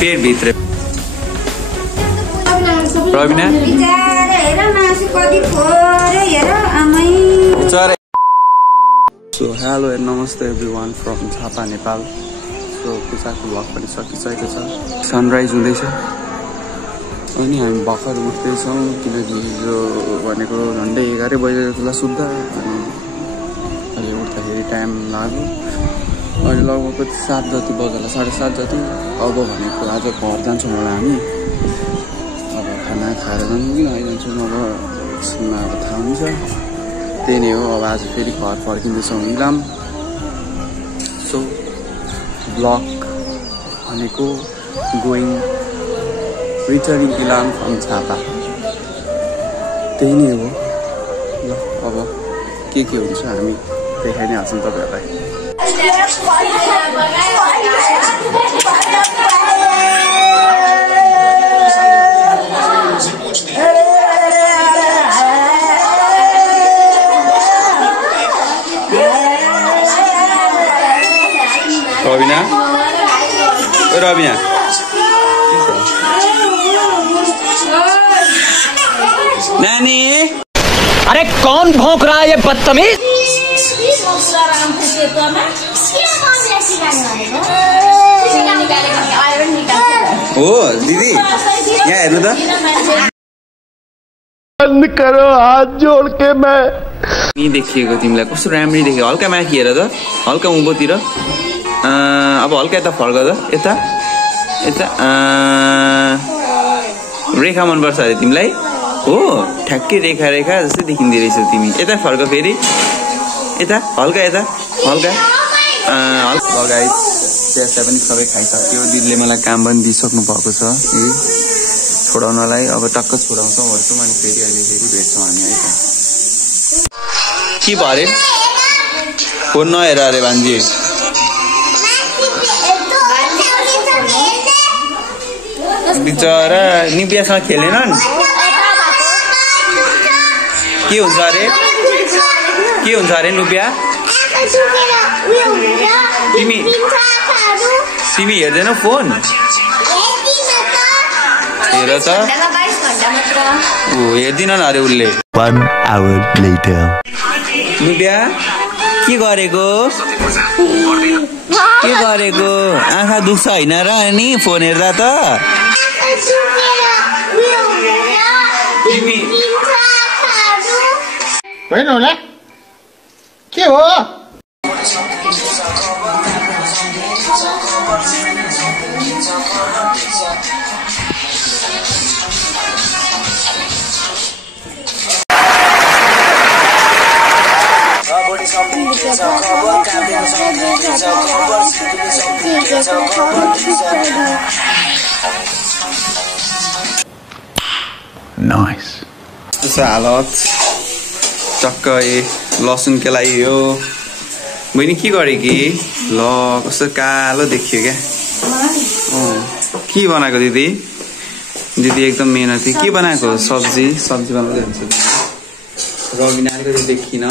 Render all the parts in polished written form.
पेट भित्र Rabina so hello and नमस्ते everyone from Jhapa Nepal. So पूजाको भ्लग पनि सकिसकेको छ। सनराइज हुँदैछ अनि हामी भर्खर उठ्दैछौँ किनकि यो भनेको झन्डै 11 बजे जतिलाई सुत्दा अनि अहिले उठ्दाखेरि टाइम लाग्यो। अहिले लगभग 7 जति बज्ला 7:30 जति। अब भनेको आज घर जान्छौँ होला हामी। अब खाना खाएर जान्छौँ कि आइजान्छौँ अब एकछिनमा अब थाहा हुन्छ। त्यही नै हो। अब आज फेरि घर फर्किँदैछौँ इलाम। सो ब्लग भनेको रिटर्निङ इलाम फ्रम झापा त्यही नै हो। ल अब के हुन्छ हामी देखाइ नै हाल्छौँ तपाईँहरूलाई। रबिना ओ रबिना नानी अरे कौन भौंक रहा है ये बदतमीज? ओ दिदी यहाँ हेर्नु त। बंद करो हाथ जोड़ के। मैं नि देखिएको तिमीलाई कस्तो राम्ररी देख्यो। हल्का माथि हेर त, हल्का उँभोतिर। अब हल्का यता फर्क त, यता यता। रेखा मनपर्छ अरे तिमीलाई? हो ठ्याक्कै रेखा रेखा जस्तै देखिँदो रहेछौ तिमी। यता फर्क फेरि, यता हल्का, यता हल्का हल्का। गाइस चिया पनि सबै खाइसक्यो। दिदीले मलाई काम पनि दिइसक्नु भएको छ छोडाउनलाई। अब टक्क छोडाउँछौँ ओर्छौँ अनि फेरि अहिले फेरि भेट्छौँ हामी है त। के भयो अरे? फोन नहेर अरे भान्जी। बिचरा निपियासँग खेलेनन्। के हुन्छ अरे? के हुन्छ अरे नुपिया? तिमी हेर्दैनौ फोन? हेर त हेर्दिन अरे उसले। 1 hour later नुपिया के गरेको? के गरेको? आँखा दुख्छ होइन र अनि फोन हेर्दा त? होइन होला के हो? नाइस हालत चक्क लसुन केलाइयो। बहिनी के गरे कि ल कस्तो कालो देखियो क्या। के बनाएको दिदी? दिदी एकदम मेहनती। के बनाएको? सब्जी बनाउँदै हुन्छ दिदी। रबिना अलिकति देखिन।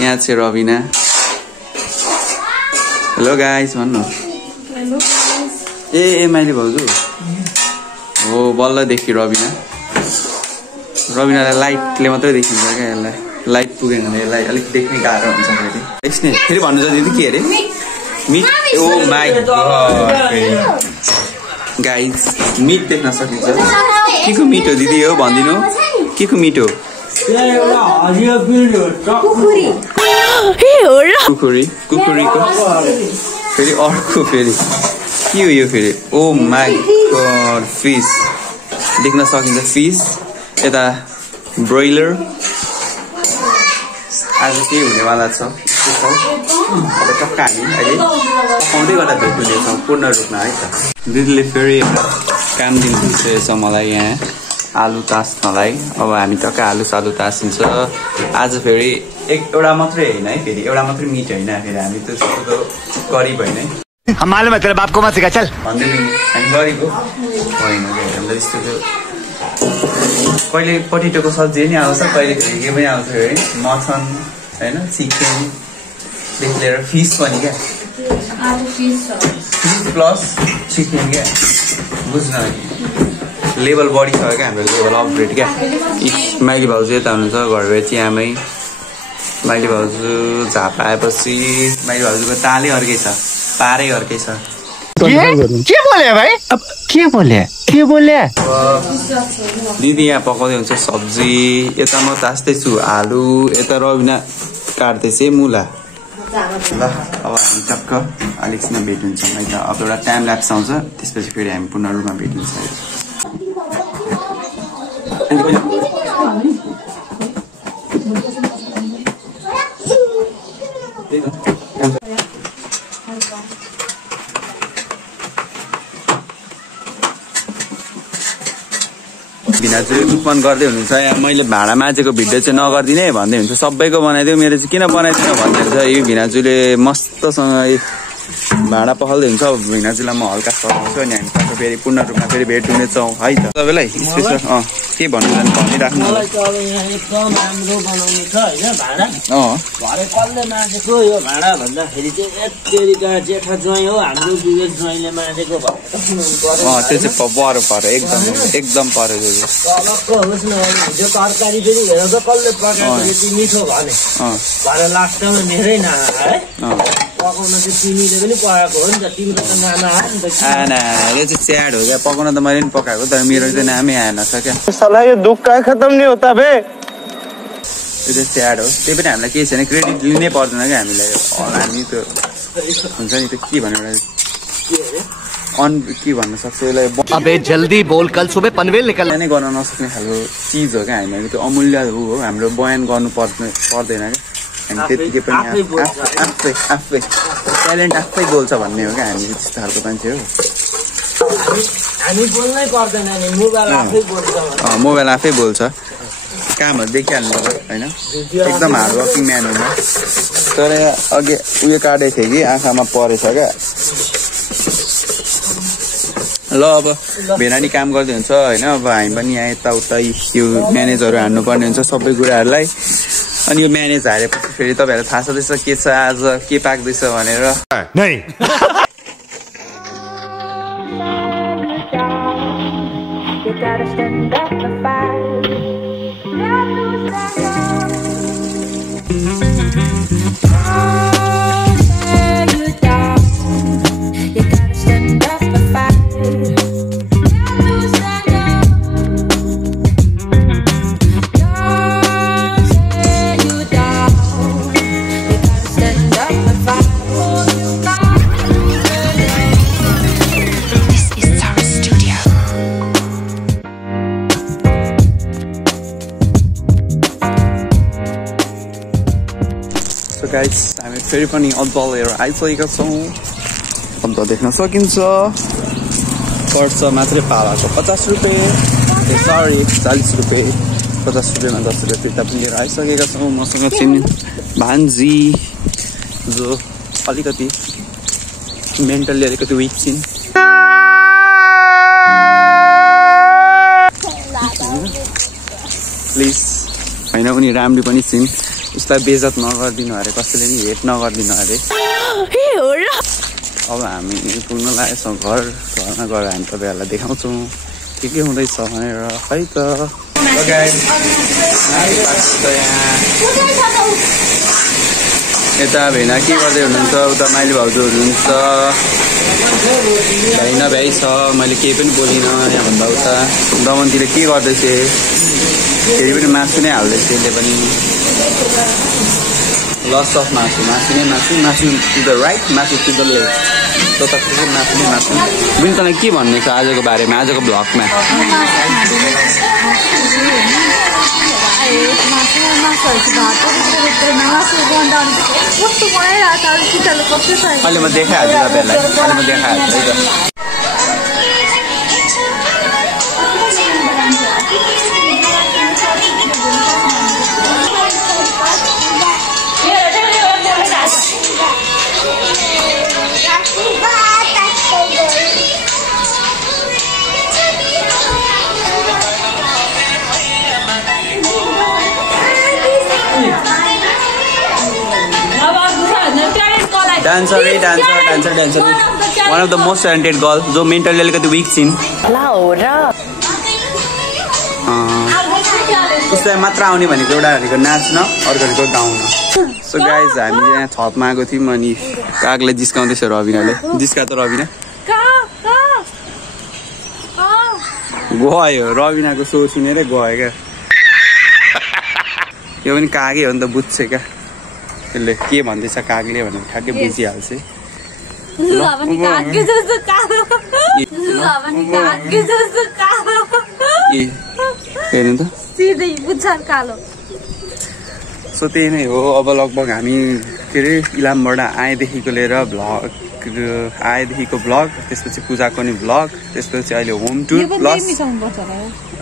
यहाँ चाहिँ रबिना। हेलो गाइस भन्नु। ए माइली भाउजू हो। बल्ल देखि रबिना। रबिनालाई लाइटले मात्रै देखिन्छ क्या। यसलाई लाइट पुगेन भने यसलाई अलिक देख्ने गाह्रो हुन्छ फेरि। एकछिन फेरि भन्नु त दिदी के अरे? मिट। ओ माई गॉड गाइस मिट देख्न सकिन्छ। के को मिट हो दिदी? हो भनिदिनु। के को मिट हो? कुकुरीको फेरि अर्को फेरि के हो यो फेरि? ओ माई गॉड फिस देख्न सकिन्छ। फिस यता ब्रोइलर। आज के हुनेवाला छ? अब टक्क हामी अहिले पकाउँदै गर्दा भेट्नुहुनेछौँ पूर्ण रूपमा है त। दिदीले फेरि एउटा काम दिनुहुँदैछ मलाई यहाँ आलु तास्नलाई। अब हामी टक्क आलु सालु तासिन्छ। आज फेरि एउटा मात्रै होइन है, फेरि एउटा मात्रै मिट होइन। फेरि हामी त गरिब होइन है। हम मालूम है तेरे बाप को मत सिखा चल। भन्दै हामी गरिब हो होइन। हामीलाई यस्तो कहिले पटेटोको सब्जी नि आउँछ, कहिले के पनि आउँछ है। मछन हैन चिकनदेखि लिएर फिस पनि क्या फिस प्लस चिकन क्या बुझ्न लेभल बढी छ क्या हाम्रो लेभल अपग्रेड क्या माइली भाउजू यता हुनुहुन्छ घरबेटी आमै माइली भाउजू झापा आएपछि माइली भाउजूको तालै अर्कै छ पारै अर्कै छ के बोले भाइ अब के बोले दिदी यहाँ पकाउँदै हुन्छ सब्जी यता म तास्दैछु आलु यता रविना काट्दैछ मुला ल अब हामी टक्क अलिकसिनमा भेट हुन्छौँ है त अब एउटा टाइम ल्याप्स आउँछ त्यसपछि फेरि हामी पुनः रुममा भेट हुन्छ भिनाजुले उत्पन्न गर्दै हुनुहुन्छ यहाँ मैले भाँडा माझेको भिडियो चाहिँ नगरिदिने भन्दै हुन्छ सबैको बनाइदियो मेरो चाहिँ किन बनाइदिनु भन्दै हुन्छ यो भिनाजुले मस्तसँग भाँडा पखाल्दै हुन्छ भिनाजुलाई म हल्का सघाउँछु अनि हामी तपाईँ फेरि पूर्ण रूपमा फेरि भेट हुनेछौँ है त तपाईँलाई स्पेसल के भन्नु भनिराख्नु एकदम राम्रो बनाउने छ होइन भाँडा भरे कसले माझेको यो भाँडा भन्दाखेरि चाहिँ यत्तिका जेठा ज्वाइँ हो हाम्रो विवेक ज्वाइँले माझेको त्यो चाहिँ पऱ्यो एकदम पऱ्यो तलक्क होस् न हिजो तरकारी फेरि हेर त कसले पकाएको यति मिठो भने भरे लास्टमा मेरै नाना है पकाउन चाहिँ तिमीले पनि पकाएको हो नि त तिम्रो त नाना आयो नि त यो चाहिँ च्याड हो क्या पकाउन त मैले पनि पकाएको तर मेरो चाहिँ नामै आएन छ क्या साला यो दुख का खत्म नहीं होता बे यो चाहिँ च्याड हो त्यही पनि हामीलाई केही छैन क्रेडिट लिनै पर्दैन क्या हामीलाई हामी त हुन्छ नि त के भनेर के भन्न सक्छ यसलाई अबे जल्दी बोल कल सुबह पनवेल निकल नै गर्न नसक्ने खालको चिज हो क्या हामी त्यो अमूल्य हो हाम्रो बयान गर्नु पर्दैन क्या हामी त्यतिकै पनि आफै ट्यालेन्ट आफै बोल्छ भन्ने हो क्या हामी त्यस्तो खालको मान्छे हो हामी बोल्नै पर्दैन नि मोबाइल आफै बोल्छ मोबाइल आफै बोल्छ कामहरू देखिहाल्नु होइन एकदम हार्ड वर्किङ म्यान हो तर अघि उयो काटेको थिएँ कि आँखामा परेछ क्या ल अब भेनानी काम गर्दै हुन्छ होइन अब हामी पनि यहाँ यताउता यो म्यानेजहरू हान्नुपर्ने हुन्छ सबै कुराहरूलाई अनि यो म्यानेज हारेपछि फेरि तपाईँहरूलाई थाहा छँदैछ के छ आज के पाक्दैछ भनेर गाइस हामी फेरि पनि अदुवा लिएर आइसकेका छौँ अदुवा देख्न सकिन्छ पर्छ मात्रै पावाको 50 रुपियाँ सरी 40 रुपियाँ 50 रुपियाँमा 10 रुपियाँ फिर्ता पनि लिएर आइसकेका छौँ मसँग चाहिँ भान्जी जो अलिकति मेन्टल्ली अलिकति विक छिन् प्लिज होइन उनी राम्री पनि छिन् उसलाई बेइज्जत नगरिदिनु अरे कसैले नि हेट नगरिदिनु अरे अब हामी पुग्न लागेछौँ घरमा गएर हामी तपाईँहरूलाई देखाउँछौँ के हुँदैछ भनेर है त यता भेना के गर्दै हुनुहुन्छ उता माइली भाउजू हुनुहुन्छ भाइ नभ्याइ छ मैले केही पनि बोलिनँ यहाँभन्दा उता दमनतिर के गर्दैछ फेरि पनि मासु नै हाल्दैछ यसले पनि लस अफ मासु टु द राइट मासु टु द लेफ्ट जताको मासु नै मासु बुझ्नु तँलाई के भन्ने छ आजको बारेमा आजको भ्लगमा अहिले म देखाइहाल्छु तपाईँहरूलाई है त dancer one of the most talented girl जो मेन्टली अलिकति विक छिन् उसलाई मात्र आउने भनेको एउटा भनेको नाच्न अर्को भनेको गाउन सो गाइज हामी यहाँ छतमा आएको थियौँ अनि कागलाई जिस्काउँदैछ रबिनाले जिस्का त रबिना गयो रबिनाको सो सुनेर गयो क्या यो पनि कागै हो नि त बुझ्छ क्या त्यसले के भन्दैछ कागले भनेर ठ्याक्कै बुझिहाल्छ हेर्नु त सो त्यही नै हो अब लगभग हामी के अरे इलामबाट आएदेखिको लिएर आएदेखिको भ्लग त्यसपछि पूजाको नि भ्लग त्यसपछि अहिले होम टुर प्लस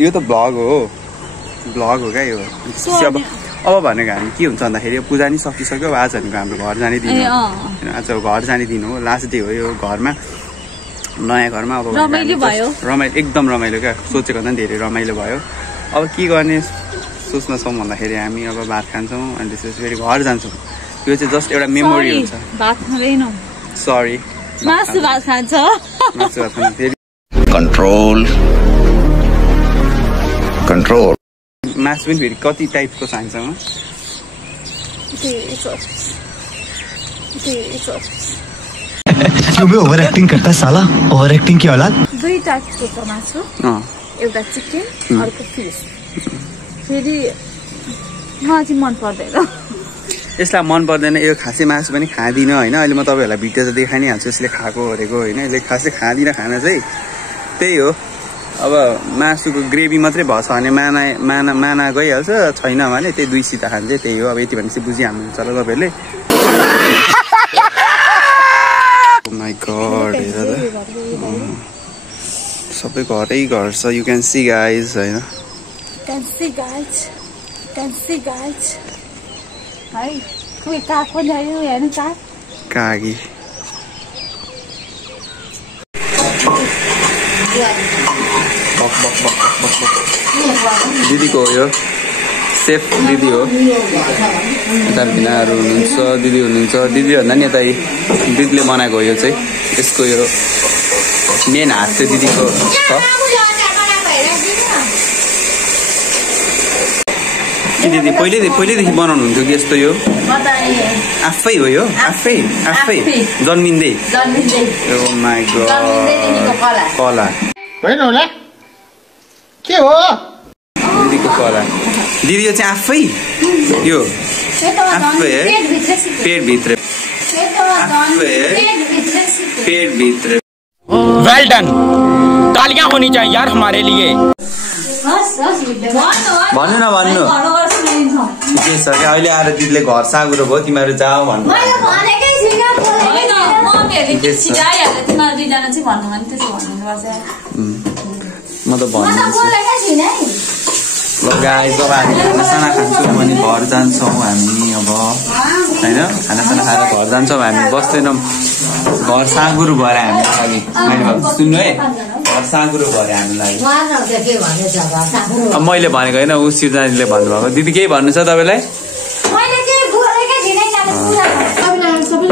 यो त भ्लग हो क्या यो अब भनेको हामी के हुन्छ भन्दाखेरि पूजा नि सकिसक्यो अब आज भनेको हाम्रो घर जाने दिन हो आज घर जाने दिन हो लास्ट डे हो यो घरमा नयाँ घरमा अब रमाइलो एकदम रमाइलो क्या सोचेको भन्दा धेरै रमाइलो भयो अब के गर्ने सोच्न छौँ भन्दाखेरि हामी अब भात खान्छौँ अनि त्यसपछि फेरि घर जान्छौँ यो चाहिँ जस्ट एउटा मेमोरी हुन्छ सरी मासु भात खान्छ फेरि कन्ट्रोल मासु पनि फेरि कति टाइपको चाहिन्छ ओभर एक्टिङ करता साला ओभर एक्टिङ के औलाद दुई टाइपको छ मासु एउटा चिकन अर्को फिस फेरि मलाई चाहिँ मन पर्दैन यसलाई मन पर्दैन यो खासै मासु पनि खाँदिनँ होइन अहिले म तपाईँहरूलाई भिडियो त देखाइ नै हाल्छु यसले खाएको गरेको होइन यसले खासै खाँदिनँ खाना चाहिँ त्यही हो अब मासुको ग्रेभी मात्रै भएछ भने माना गइहाल्छ छैन भने त्यही 2 सिता खान्छ त्यही हो अब यति भनेपछि बुझिहाल्नुहुन्छ होला तपाईँहरूले माई गड हेर त सबै घरै घर छ यु क्यान सी गाइज होइन कागी दिदीको हो यो सेफ दिदी हो यता भिनाहरू हुनुहुन्छ दिदी हुनुहुन्छ दिदी भन्दा नि यता दिदीले बनाएको हो यो चाहिँ यसको यो मेन हात चाहिँ दिदीको छ दिदी पहिल्यैदेखि बनाउनुहुन्थ्यो कि यस्तो यो आफै हो यो आफै जन्मिँदै ओ माई गॉड कला होइन होला के हो दिदीको कला दिदी यो चाहिँ आफै यो आफै है पेटभित्र वेल डन तालियां होनी चाहिए यार हमारे लिए भन्नु न भन्नु के छ क्या अहिले आएर दिदीले घर साँगुरो भयो तिमीहरू जाऊ भन्नु म त भन्नु ल गाइस अब हामी खानासाना खान्छौँ अनि घर जान्छौँ हामी अब होइन खानासाना खाएर घर जान्छौँ हामी बस्दैनौँ घर साँगुरो भएर हामीलाई मैले सुन्नु है घर साँगुरो भएर हामीलाई अब मैले भनेको होइन ऊ शिवजानीले भन्नुभएको दिदी केही भन्नु छ तपाईँलाई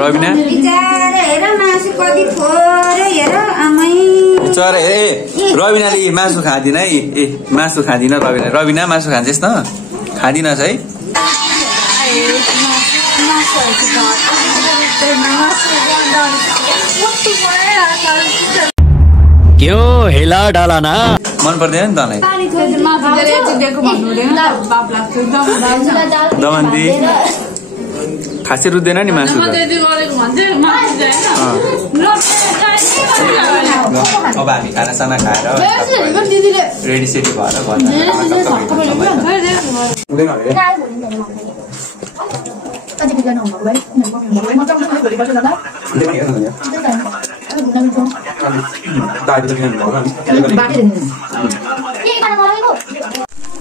रबिना चरा ए रबिनाले मासु खाँदिन है ए मासु खाँदिन रबिना मासु खान्छस् न खाँदिनस् है क्यों हिला डाला ना मन पर्दैन नि तँलाई दमन्दी खासै रुच्दैन नि मासु अब हामी खानासाना खाएर रेडी सेडी भएर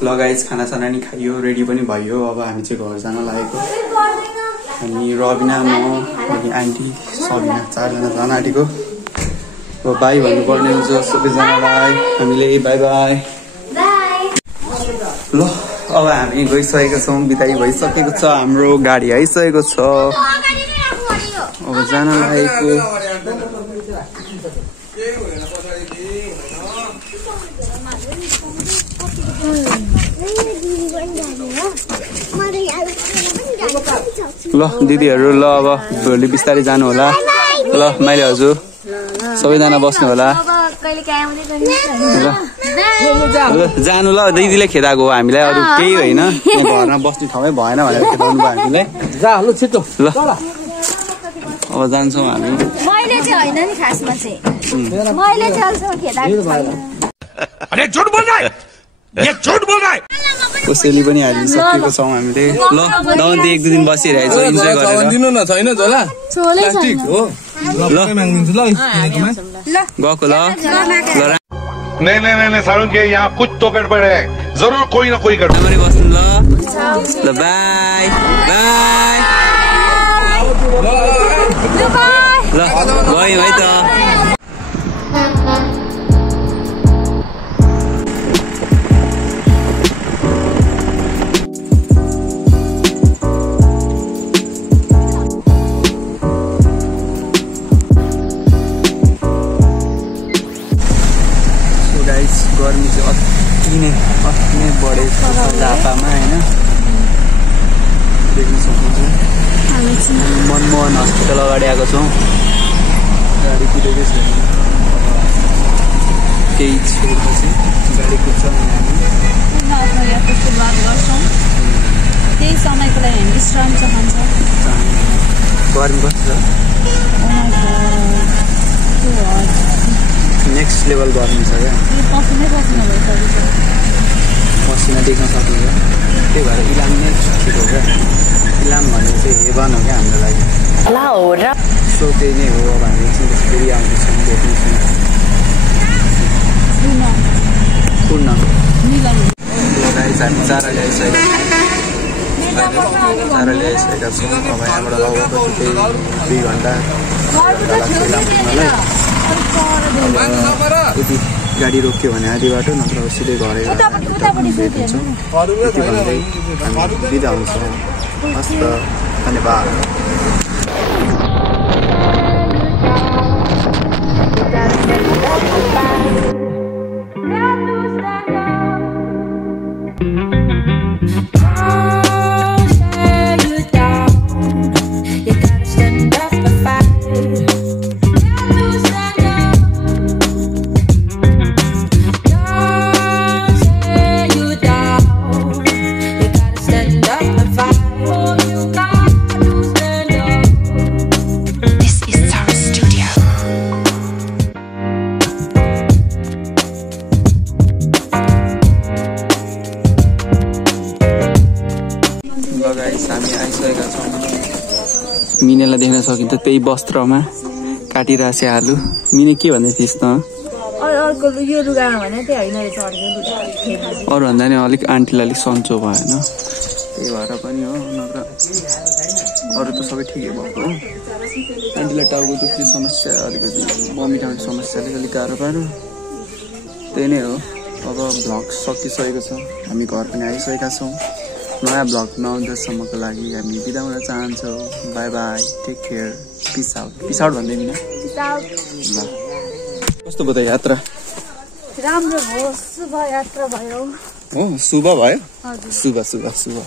लगाइज खानासाना नि खाइयो रेडी पनि भयो अब हामी चाहिँ घर जान लागेको अनि रबिना म अनि आन्टी सबिना 4 जना जान आँटेको अब बाई भन्नुपर्ने हुन्छ सबैजनालाई हामीले बाई बाई ल अब हामी गइसकेको छौँ बिदाई भइसकेको छ हाम्रो गाडी आइसकेको छ अब जान लागेको ल दिदीहरू ल अब भोलि बिस्तारै जानु होला ल मैले हजुर सबैजना बस्नु होला जानु ल दिदीले खेदाएको हो हामीलाई अरू केही होइन घरमा बस्ने ठाउँमै भएन भनेर खेदाउनु भयो हामीलाई जा ल छिटो ल अब जान्छौँ हामी मैले चाहिँ होइन नि खासमा चाहिँ मैले चाहिँ अहिलेसम्म खेदाएको छैन अरे झुट बोल रहा है ये झूठ बोल रहा है कसैले पनि हालिसकेको छौँ हामीले ल दौन एक दुई दिन बसिरहेको छौँ इन्जोय गरेर दिनु न छैन झोला छोले छैन हो ल माग्दिन्छु ल गएको ल नहीं सारुण के यहाँ कुछ तो गड़बड़ है जरूर कोई ना कोई गड़बड़ राम्ररी बस्नु ल ल बाई बाई ल गयो है त गर्मी चाहिँ अति नै बढेको छ झापामा होइन देख्न सक्नुहुन्छ मनमोहन हस्पिटल अगाडि आएको छौँ गाडी कुदेकै छैन केही छोडेपछि गाडी कुद्छौँ यात्राको सुरुवात गर्छौँ त्यही समयको लागि हामी विश्राम चाहन्छ गर्मी कस्तो छ नेक्स्ट लेभल गर्मी छ क्या पसिना देख्न सक्नुहुन्छ त्यही भएर इलाम नै ठिक हो क्या इलाम भनेको चाहिँ हेभन हो क्या हाम्रो लागि सो त्यही नै हो अब हामी चाहिँ फेरि आउँदैछौँ भेट्नेछौँ पूर्ण लगाइस हामी चारा ल्याइसकेका छौँ अब यहाँबाट लगभग त्यही 2 घन्टा लाग्छ इलाम पुग्नलाई यदि गाडी रोक्यो भने आधी बाटो नत्र सिधै घरै भेट्छौँ यति भन्दै हामी बिदा हुन्छौँ हस् त धन्यवाद हामी आइसकेका छौँ मिनेलाई देख्न सकिन्छ त्यही वस्त्रमा काटिरहेछ आलु मिने के भन्दै थिइस् त अरू भन्दा नि अलिक आन्टीलाई अलिक सन्चो भएन त्यही भएर पनि हो नत्र अरू त सबै ठिकै भएको हो आन्टीलाई टाउको दुख्ने समस्या अलिकति बमिट आउने समस्या अलिक गाह्रो पारो त्यही नै हो अब भ्लग सकिसकेको छ हामी घर पनि आइसकेका छौँ नयाँ भ्लग नआउँदासम्मको लागि हामी बिदा हुन चाहन्छौँ bye bye take care peace out भन्दै मिना ल कस्तो भयो त यात्रा राम्रो भयो शुभ यात्रा भयो हो शुभ भयो शुभ